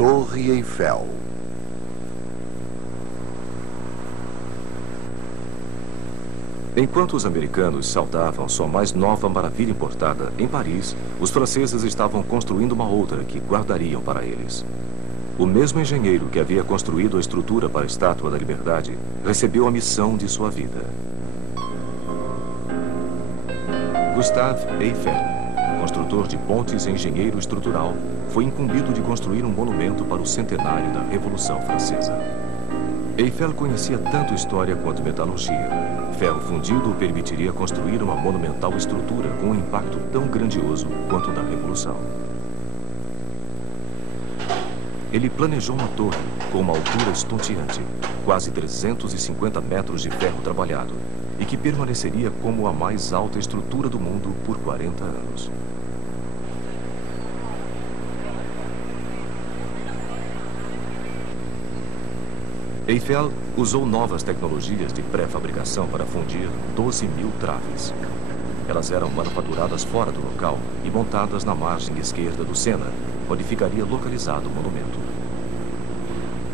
Torre Eiffel. Enquanto os americanos saudavam sua mais nova maravilha importada, em Paris, os franceses estavam construindo uma outra que guardariam para eles. O mesmo engenheiro que havia construído a estrutura para a Estátua da Liberdade recebeu a missão de sua vida. Gustave Eiffel, construtor de pontes e engenheiro estrutural, foi incumbido de construir um monumento para o centenário da Revolução Francesa. Eiffel conhecia tanto história quanto metalurgia. Ferro fundido o permitiria construir uma monumental estrutura com um impacto tão grandioso quanto o da Revolução. Ele planejou uma torre com uma altura estonteante, quase 350 metros de ferro trabalhado, e que permaneceria como a mais alta estrutura do mundo por 40 anos. Eiffel usou novas tecnologias de pré-fabricação para fundir 12.000 traves. Elas eram manufaturadas fora do local e montadas na margem esquerda do Sena, onde ficaria localizado o monumento.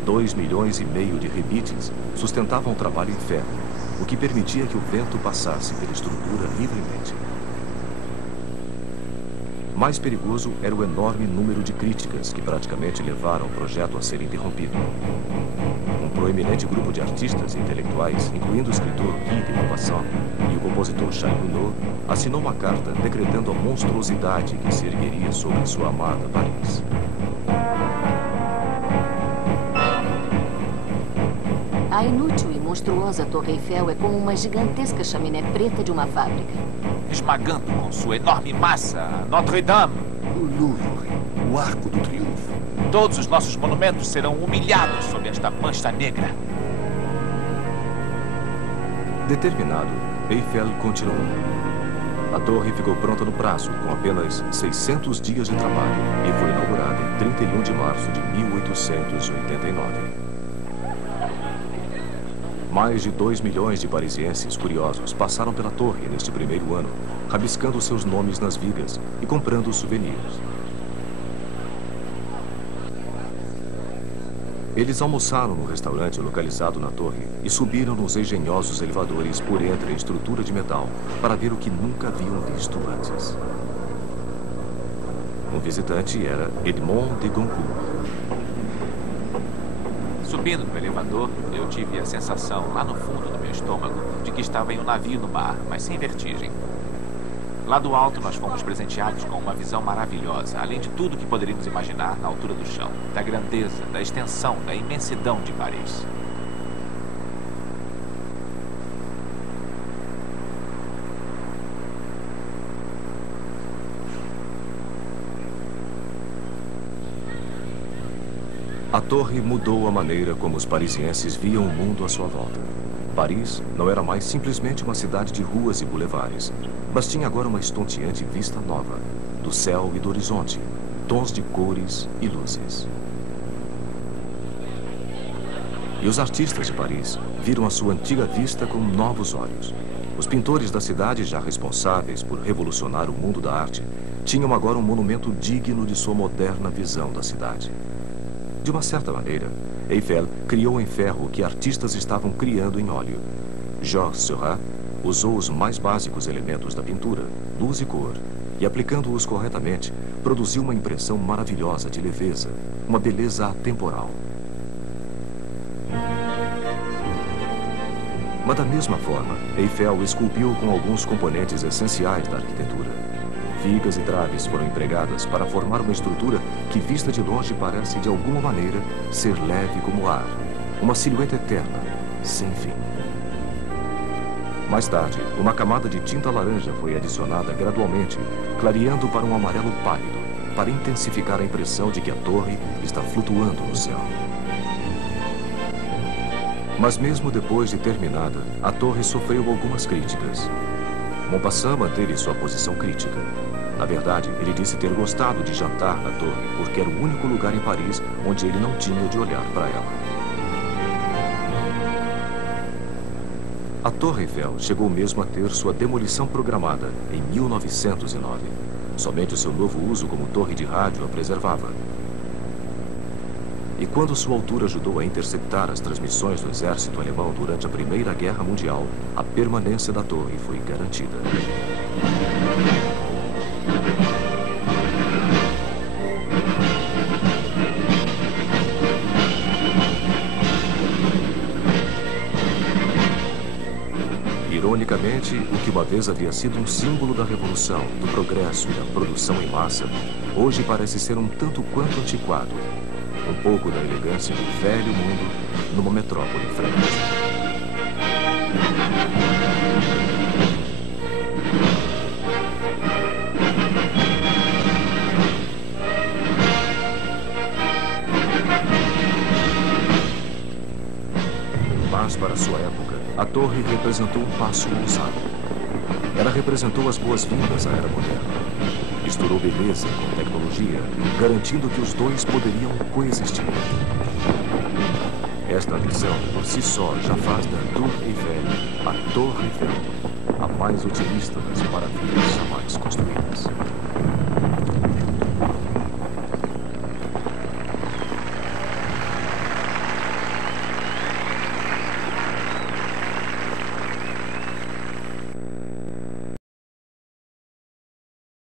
2,5 milhões de rebites sustentavam o trabalho em ferro, o que permitia que o vento passasse pela estrutura livremente. Mais perigoso era o enorme número de críticas que praticamente levaram o projeto a ser interrompido. Um proeminente grupo de artistas e intelectuais, incluindo o escritor Guy de Maupassant e o compositor Charles Gounod, assinou uma carta decretando a monstruosidade que se ergueria sobre sua amada Paris. A inútil e monstruosa Torre Eiffel é como uma gigantesca chaminé preta de uma fábrica. Esmagando com sua enorme massa Notre-Dame. O Louvre, o Arco do Triunfo. Todos os nossos monumentos serão humilhados sob esta mancha negra. Determinado, Eiffel continuou. A torre ficou pronta no prazo, com apenas 600 dias de trabalho, e foi inaugurada em 31 de março de 1889. Mais de 2 milhões de parisienses curiosos passaram pela torre neste primeiro ano, rabiscando seus nomes nas vigas e comprando souvenirs. Eles almoçaram no restaurante localizado na torre e subiram nos engenhosos elevadores por entre a estrutura de metal para ver o que nunca haviam visto antes. Um visitante era Edmond de Goncourt. Subindo no elevador, eu tive a sensação, lá no fundo do meu estômago, de que estava em um navio no mar, mas sem vertigem. Lá do alto, nós fomos presenteados com uma visão maravilhosa, além de tudo que poderíamos imaginar na altura do chão, da grandeza, da extensão, da imensidão de Paris. A torre mudou a maneira como os parisienses viam o mundo à sua volta. Paris não era mais simplesmente uma cidade de ruas e bulevares, mas tinha agora uma estonteante vista nova, do céu e do horizonte, tons de cores e luzes. E os artistas de Paris viram a sua antiga vista com novos olhos. Os pintores da cidade, já responsáveis por revolucionar o mundo da arte, tinham agora um monumento digno de sua moderna visão da cidade. De uma certa maneira, Eiffel criou em ferro o que artistas estavam criando em óleo. Georges Seurat usou os mais básicos elementos da pintura, luz e cor, e aplicando-os corretamente, produziu uma impressão maravilhosa de leveza, uma beleza atemporal. Mas da mesma forma, Eiffel esculpiu com alguns componentes essenciais da arquitetura. Vigas e traves foram empregadas para formar uma estrutura que, vista de longe, parece, de alguma maneira, ser leve como o ar. Uma silhueta eterna, sem fim. Mais tarde, uma camada de tinta laranja foi adicionada gradualmente, clareando para um amarelo pálido, para intensificar a impressão de que a torre está flutuando no céu. Mas mesmo depois de terminada, a torre sofreu algumas críticas. Maupassant manteve sua posição crítica. Na verdade, ele disse ter gostado de jantar na torre, porque era o único lugar em Paris onde ele não tinha de olhar para ela. A Torre Eiffel chegou mesmo a ter sua demolição programada em 1909. Somente o seu novo uso como torre de rádio a preservava. E quando sua altura ajudou a interceptar as transmissões do exército alemão durante a Primeira Guerra Mundial, a permanência da torre foi garantida. Ironicamente, o que uma vez havia sido um símbolo da revolução, do progresso e da produção em massa, hoje parece ser um tanto quanto antiquado. Um pouco da elegância do velho mundo numa metrópole frenética. Mas, para sua época, a torre representou um passo ousado. Ela representou as boas-vindas à era moderna. Misturou beleza com tecnologia, garantindo que os dois poderiam coexistir. Esta visão, por si só, já faz da Tour Eiffel a Torre Eiffel, a mais otimista das maravilhas jamais construídas.